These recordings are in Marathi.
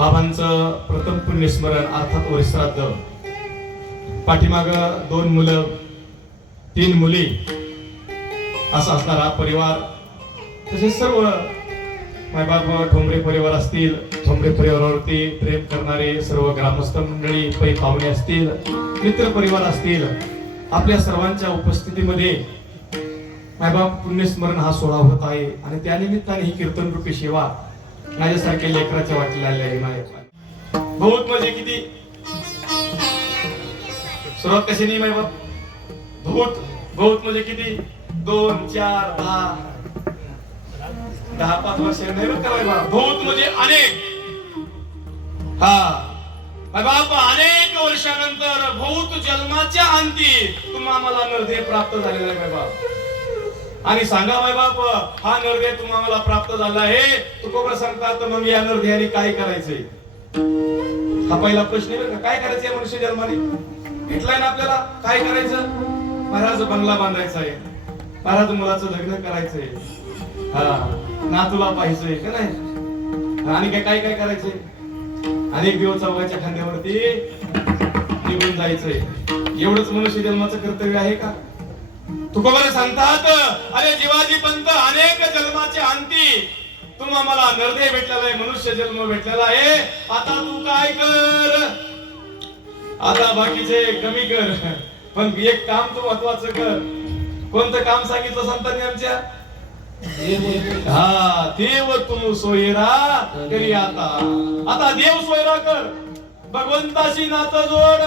बाबांचं प्रथम पुण्यस्मरण अर्थात वरिष्ठार्थ पाठीमाग दोन मुलं तीन मुली असा असणारा परिवार. तसेच सर्व मायबाप ठोंबरे परिवार असतील ठोंबरे परिवारावरती प्रेम करणारे सर्व ग्रामस्थ मंडळी पै पाहुणे असतील मित्र परिवार असतील आपल्या सर्वांच्या उपस्थितीमध्ये मायबाप पुण्यस्मरण हा सोहळा होत आहे. आणि त्यानिमित्ताने ही कीर्तन रूपी सेवा माझ्यासारखे लेकराच्या वाटेला आलेली आहे माझ्या बहुत म्हणजे किती? सुरुवात कशी नाही मायबाप बहुत बहुत म्हणजे किती? दोन चार दहा. दहा पाच वर्ष नाही बरं का मायबाप बहुत म्हणजे अनेक. हा. बाप अनेक वर्षानंतर बहुत जन्माच्या अंती तुम्हा मला नरदेह प्राप्त झालेला आहे बाप आणि सांगा मायबाप हा निर्णय तुम्हाला प्राप्त झाला आहे. तुकोबर सांगतात मग या निर्णयाने काय करायचंय हा पहिला प्रश्न आहे का. काय करायचं या मनुष्य जन्माने? घेतलाय ना आपल्याला? काय करायचं? महाराज बंगला बांधायचा आहे. महाराज मुलाचं लग्न करायचंय. हा नातूला पाहिजे का नाही? आणि काय काय काय करायचंय? अनेक दिवस चौघाच्या खांद्यावरती निघून जायचंय. एवढंच मनुष्य जन्माचं कर्तव्य आहे का? तुकोबाने सांगतात अरे जीवाजी पंत अनेक जन्माचे अंती तुम आम्हाला नरदेह भेटलेला आहे मनुष्य जन्म भेटलेला आहे. आता तू काय कर? आता बाकीचे कमी कर. पण एक काम तू महत्वाचं कर. कोणतं काम सांगितलं संतांनी आमच्या? हा देव तू सोयरा करी आता. आता देव सोयरा कर. भगवंताशी नातं जोड.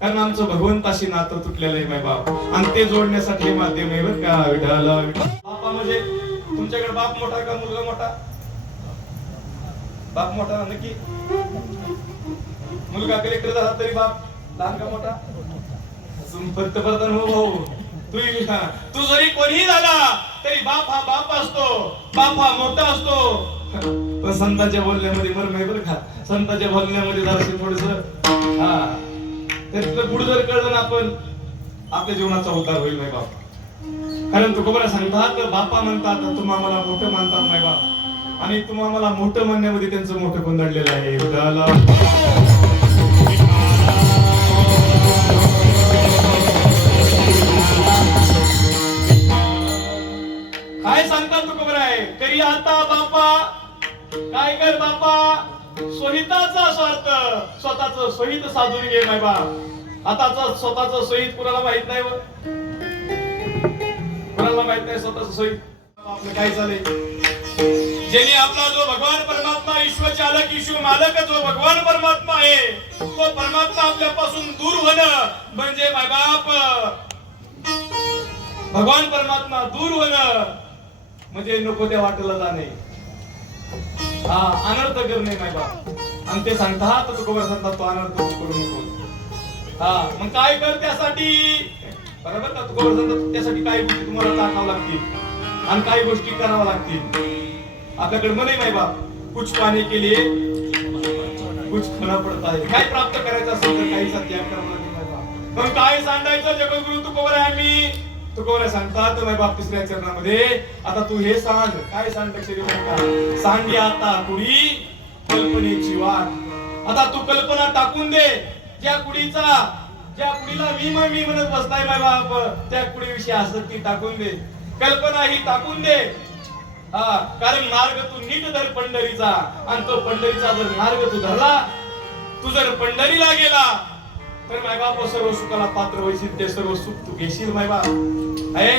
कारण आमचं भगवंताशी नातं तुटलेलं आहे माय बाप. आणि ते जोडण्यासाठी माध्यम आहे बरं का विठाला बापा म्हणजे तुमच्याकडे बाप मोठा का मुलगा मोठा? बाप मोठा नक्की? मुलगा कलेक्टर झाला तरी बाप लहान का मोठा? पंतप्रधान हो भाऊ तू तू जरी कोणीही झाला तरी बाप हा बाप असतो बाप हा मोठा असतो. पण संतांच्या बोलण्यामध्ये बरं नाही बरं का. संतांच्या बोलण्यामध्ये जरासे थोडस हा. त्यातलं पुढे जर कळलं ना आपण आपल्या जीवनाचा उद्धार होईल नाही बाप. कारण तुकोबरा सांगतात बापा म्हणतात तुम्हा आम्हाला मोठं मानतात नाही बाप. आणि तुम्हा आम्हाला मोठं म्हणण्यामध्ये त्यांचं मोठं कोंदडलेलं आहे. उद्याला काय सांगतात तुकोबर आहे? तरी आता बापा काय कर बापा? सोहिताचा स्वार्थ स्वतःच सोहित साधून घे माय बाप. आताच स्वतःच सोहित कुणाला माहीत नाही कुणाला माहीत नाही स्वतःच सोहित? आपलं काय चालेल ज्याने आपला जो भगवान परमात्मा ईश्व चालक ईश्व मालक जो भगवान परमात्मा आहे तो परमात्मा आपल्यापासून दूर होणं म्हणजे मायबाप भगवान परमात्मा दूर होणं म्हणजे नको त्या वाटेला जाणे. हा अनर्थ करणे नाही बाप. आणि ते सांगतात तुकोबर सांगतात तो अनर्थ तू करू नको. हा मग काय कर त्यासाठी? बरोबर का? तुकोबर सांगतात त्यासाठी काही गोष्टी तुम्हाला टाकावं लागतील. आणि काही गोष्टी कराव्या लागतील. आपल्याकडे म्हणे नाही बाप कुछ पाने के लिए कुछ खाना पडता है. काय प्राप्त करायचं असेल तर काही त्याग करावा लागेल मग काय सांगायचं जगद्गुरु तुकोबर आहे आम्ही तुकोबाला सांगतात तुला बाप तिसऱ्या चरणामध्ये. आता तू हे सांग. काय सांग लक्षात सांगे आता कुडी कल्पनेची वाट. आता तू कल्पना टाकून दे. ज्या कुडीचा ज्या कुडीला मी मी म्हणत बसताय माय बाप त्या कुडीविषयी आसक्ती टाकून दे. कल्पना ही टाकून दे. हा कारण मार्ग तू नीट धर पंढरीचा. आणि तो पंढरीचा जर मार्ग तू धरला तू जर पंढरीला गेला तर माय हो सर्व सुखाला पात्र होईल ते सर्व सुख तू घेशील माय आहे?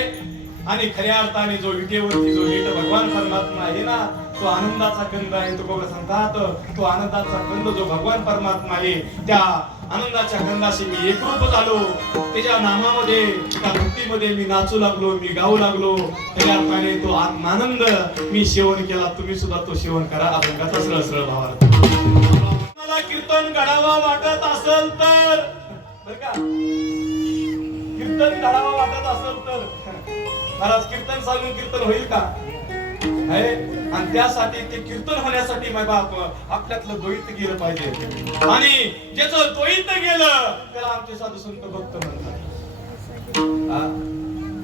आणि खऱ्या अर्थाने जो विटेवरती जो नीट भगवान परमात्मा आहे ना तो आनंदाचा कंद आहे. तो बघा सांगतात तो आनंदाचा कंद जो भगवान परमात्मा आहे त्या आनंदाच्या कंदाशी मी एकरूप झालो. त्याच्या नामामध्ये त्या भक्तीमध्ये मी नाचू लागलो मी गाऊ लागलो. त्याच्या अर्थाने तो आत्मानंद मी सेवन केला. तुम्ही सुद्धा तो सेवन करा अभंगाचा सरळ सरळ भावार्थ. मला कीर्तन घडावा वाटत असेल तर बर का? कीर्तन काढावा वाटत असेल तर. महाराज कीर्तन सांगून कीर्तन होईल का? आहे. आणि त्यासाठी ते कीर्तन होण्यासाठी माय बाप आपल्यातलं द्वैत गेलं पाहिजे. आणि ज्याचं द्वैत गेलं त्याला आमचे साधू संत भक्त म्हणतात.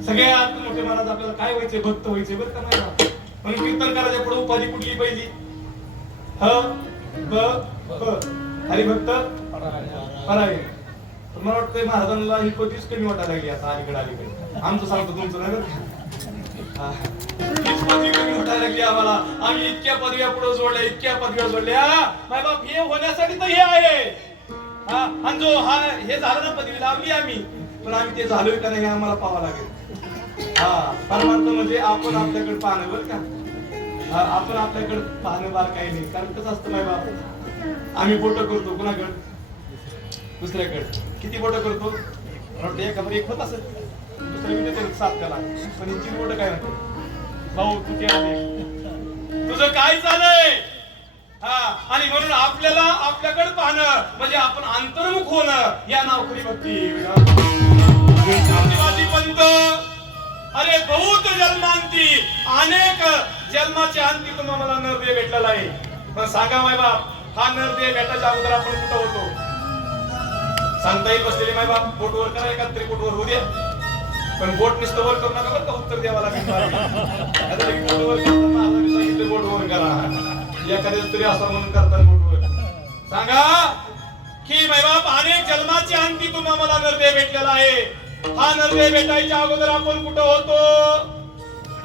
सगळ्यात मोठे महाराज आपल्याला काय व्हायचे? भक्त व्हायचे बरं का नाही म्हणून कीर्तन करायच्या पुढे उपाधी कुठली पहिली? ह ब ब. हरिभक्त? मला वाटतंय महाराजांना ही पतीच कमी वाटायला लागली आता अलीकडे अलीकडे. आमचं सांगतो तुमचं नाही कमी वाटायला लागली आम्हाला. आम्ही इतक्या पदव्या पुढे जोडल्या इतक्या पदव्या जोडल्या. माय बाप हे होण्यासाठी तर हे आहे. हा आणि जो हा हे झालं ना पदवी लावली आम्ही. पण आम्ही ते झालोय का नाही आम्हाला पाहावं लागेल. हा परमार्थ म्हणजे आपण आपल्याकडे पाहणं बरं का? आपण आपल्याकडे पाहणं बार काही नाही. कारण कसं असतं माय बाप? आम्ही बोट करतो कुणाकडे? दुसऱ्याकडे. किती बोट करतो? वाटतं एक होत असेल सात त्याला. पण हिची बोट काय भाऊ तू तुझं काय चालय हा आणि म्हणून आपल्याला आपल्याकडे पाहणं म्हणजे आपण अंतर्मुख होणं या नावकरी भक्ती. पंत अरे बहुत जन्मांती अनेक जन्माच्या अंती तुम्हाला मला भेटलेला आहे. पण सांगा माय बाप हा नरदेह भेटायच्या अगोदर आपण कुठं होतो? सांगता येईल माय बाप बोट वर करा एका तरी बोट वर होऊ द्या. पण बोट नुसतं वर करू नका बरं का उत्तर द्यावं लागेल बोट वर सांगितलं बोट वर करा. एखाद्या तरी असं म्हणून करता बोट वर. सांगा की माय बाप अनेक जन्माची अंती तुम्हाला मला नरदेह भेटलेला आहे. हा नरदेह भेटायच्या अगोदर आपण कुठं होतो?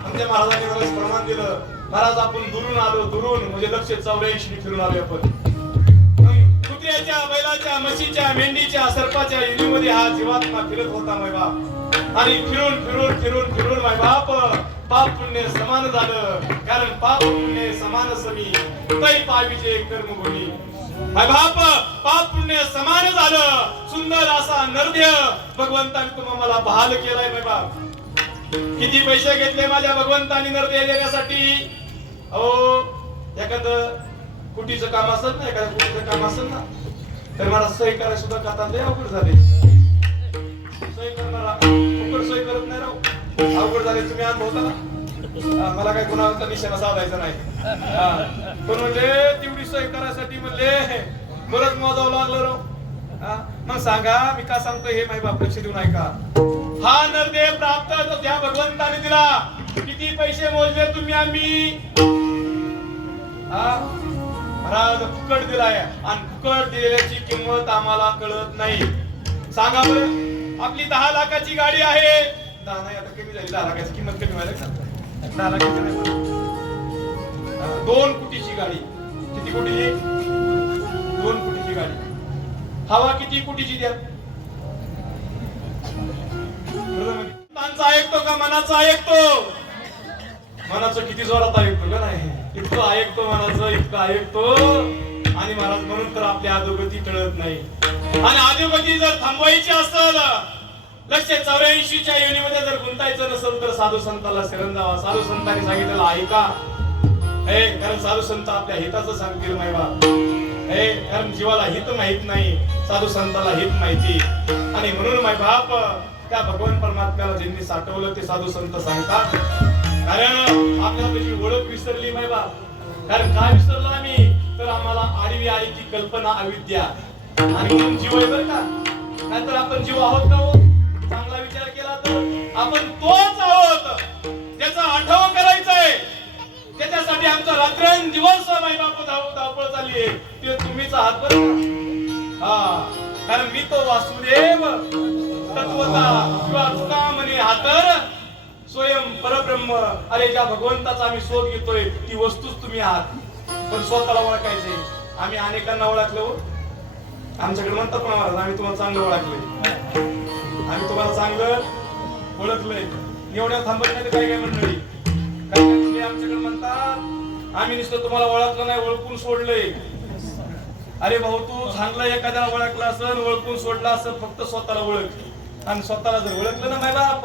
आमच्या महाराजांनी मला प्रमाण दिलं. महाराज आपण दुरून आलो दुरून. म्हणजे लक्ष चौऱ्याऐंशी फिरून आलो आपण. बैलाच्या म्हशीच्या मेंढीच्या सर्पाच्या इलीमध्ये हा जीवात्मा फिरत होता माय बाप. आणि फिरून फिरून फिरून फिरून माय बाप पाप पुण्य समान झालं. कारण पाप पुण्य समान समी. तै पावीचे कर्मभूमी. माय बाप पाप पुण्य समान झालं. सुंदर असा नर्द्य भगवंताने तुम्हा मला बहाल केलाय माय बाप. किती पैसे घेतले माझ्या भगवंतानी नर्दे देण्यासाठी? अहो एखादं कुटीचं काम असेल ना एखादं कुटीचं काम असेल ना तर मला सही करायला सुद्धा खाता लय अवघड झाले. सही करणारा फुकट सही करत नाही राव. अवघड झाले तुम्ही अनुभवता ना मला काय कोणाचा निशाणा साधायचा नाही. पण म्हणजे तेवढी सही करायसाठी म्हणले परत मोजावं लागलं राव. मग सांगा मी का सांगतो हे माही बाप लक्ष देऊन ऐका. हा नरदेव प्राप्त तो त्या भगवंताने दिला. किती पैसे मोजले तुम्ही आम्ही? हा महाराज फुकट दिलाय आणि फुकट दिलेल्याची किंमत आम्हाला कळत नाही. सांगा बरं आपली दहा लाखाची गाडी आहे. दहा नाही आता कमी झाली. दहा लाखाची किंमत कमी व्हायला दहा लाखाची नाही दोन कोटीची गाडी. किती कोटीची दोन कोटीची गाडी. हवा किती कोटीची द्या. ऐकतो का? मनाचं ऐकतो. मनाचं किती जोरात ऐकतो का? नाही. इतकं ऐकतो महाराज इतकं ऐकतो आणि महाराज म्हणून तर आपली अधोगती कळत नाही. आणि अधोगती जर थांबवायची असेल लक्ष चौऱ्याऐंशीच्या योनीमध्ये जर गुंतायचं नसेल तर साधू संताला शरण जावा साधू संतांनी सांगितलेलं ऐका हे कारण साधू संत आपल्या हिताचं सांगतील मायबा हे कारण जीवाला हित माहीत नाही साधू संताला हित माहिती. आणि म्हणून माय बाप त्या भगवान परमात्म्याला ज्यांनी साठवलं ते साधू संत सांगतात. कारण आपल्याला त्याची ओळख विसरली माय बाप. कारण काय विसरलो आम्ही? तर आम्हाला आडवी आईची कल्पना अविद्या. आणि जीव आहे बरं का? नाहीतर आपण जीव आहोत का हो? चांगला विचार केला तर आपण तोच आहोत. त्याचा आठवण करायचा आहे. त्याच्यासाठी आमचा रात्रंदिवस माई बाप. धाव धावपळ चालली आहे. ते तुम्हीच आहात बरं का? हा. कारण मी तो वासुदेव तत्वता किंवा तुका म्हणे हातर स्वयं परब्रह्म अरे ज्या भगवंताचा आम्ही शोध घेतोय ती वस्तूच तुम्ही आहात. पण स्वतःला ओळखायचे आम्ही अनेकांना ओळखलो. आमच्याकडे म्हणतात पण महाराज आम्ही तुम्हाला चांगलं ओळखलंय. आम्ही तुम्हाला चांगलं ओळखलंय. एवढ्या थांबत नाही काय काय मंडळी आमच्याकडे म्हणतात? आम्ही नुसतं तुम्हाला ओळखलं नाही ओळखून सोडलंय. अरे भाऊ तू चांगलं एखाद्याला ओळखला असेल ओळखून सोडला असेल फक्त स्वतःला ओळख. आणि स्वतःला जर ओळखलं ना माय बाप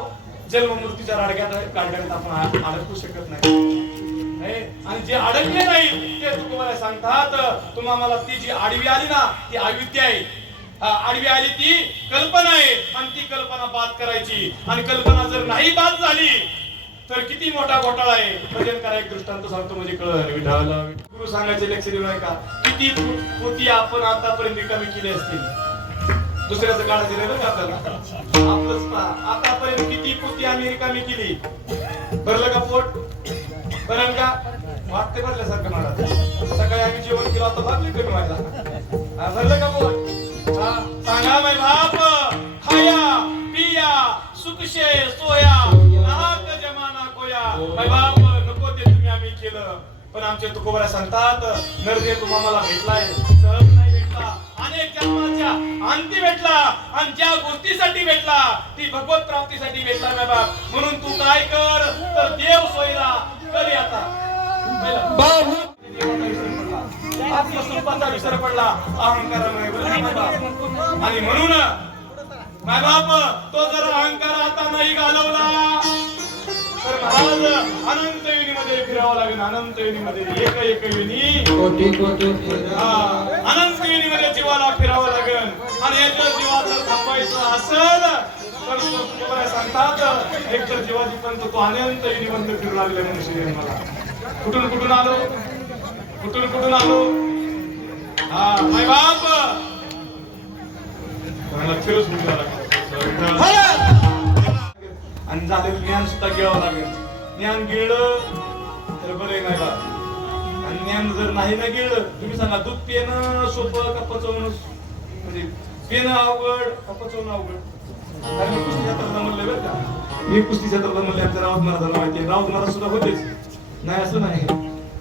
जन्म मृत्यूच्या राडग्यात काढण्यात आपण अडकू शकत नाही. आणि जे अडकले नाही ते तुम्हाला सांगतात तुम्हा मला ती जी आडवी आली ना ती अविद्या आहे. आडवी आली ती कल्पना आहे आणि ती कल्पना बाद करायची. आणि कल्पना जर नाही बाद झाली तर किती मोठा घोटाळा आहे. भजन करा एक दृष्टांत सांगतो म्हणजे कळलं विठाला गुरु सांगायचे लक्ष देऊ नका. किती कृती आपण आतापर्यंत रिकामी केली असतील. दुसऱ्याचं काढायचं नाही बरं का आपल्याला? आपलंच पहा. रिकामी केली. भरलं का पोट? भरल का? वाटते भरल्यासारखं मला. सकाळी आम्ही जेवण केलं आता भागली कमी व्हायला. भरलं का पोट? सांगा माय बाप. खाया पिया सुखशे सोया नाहक जमाना कोया माय बाप नको ते तुम्ही आम्ही केलं. पण आमचे तुकोबऱ्या सांगतात नरदे तुम्हा मला भेटलाय. सहज अनेक जन्माच्या अंती भेटला आणि ज्या गोष्टीसाठी भेटला ती भगवत प्राप्तीसाठी भेटला मै बाप. म्हणून तू काय कर? तर देव सोयरा कर आता. आत्मस्वरूपाचा विसर पडला. अहंकारामुळे? आणि म्हणून माय बाप तो जर अहंकार आता नाही घालवला तर महाराज अनंत विनीमध्ये फिरावं लागेल. अनंत विनीमध्ये एक एक विनी कोटी कोटी. हा, अनंत विनीमध्ये जीवाला फिरावं लागेल. आणि एक जर जीवा जर थांबवायचं असेल तर सांगतात एक तर जीवाची पण तो अनंत विनीमध्ये फिरू लागले मनुष्य मला कुठून कुठून आलो? कुठून कुठून आलो? हा माय बाप! फिरूच लागला. आणि झालेलं ज्ञान सुद्धा घ्यावं लागेल. ज्ञान गिळलं तर बरं नाही बा आणि ज्ञान जर नाही ना गिळलं तुम्ही सांगा दूध पिणं सोपं का पचवणं? म्हणजे पिणं अवघड का पचवणं अवघड? कारण मी कुस्ती क्षेत्रातला म्हणलं बरं का. मी कुस्ती क्षेत्रातला म्हणलं आमच्या राऊत महाराजांना माहिती आहे. राऊत महाराज सुद्धा होतेच. नाही असं नाही.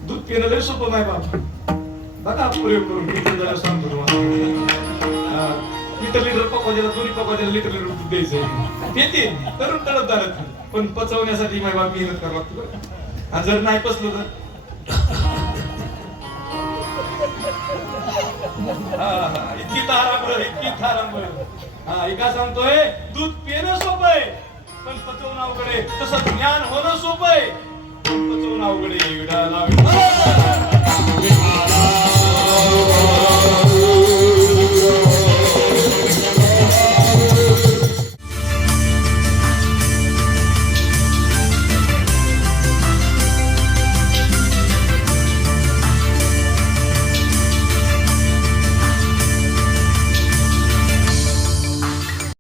दूध पिणं लय सोपं नाही बाप बघा प्रयोग करून सांगतो तुम्हाला. लिटर लिटर पकवायला दोन्ही पकवायला लिटर लिटर दूध द्यायचं पिते तरुण तडप झालं पण पचवण्यासाठी माझ्या बाप मेहनत करावं लागतो आणि जर नाही पचलं तर? हा, हा, इतकी तारांबर इतकी तारांबर. हा एका सांगतोय दूध पिणं सोपं आहे पण पचवणं अवघड आहे. तसं ज्ञान होणं सोपं आहे. पचवणं अवघड आहे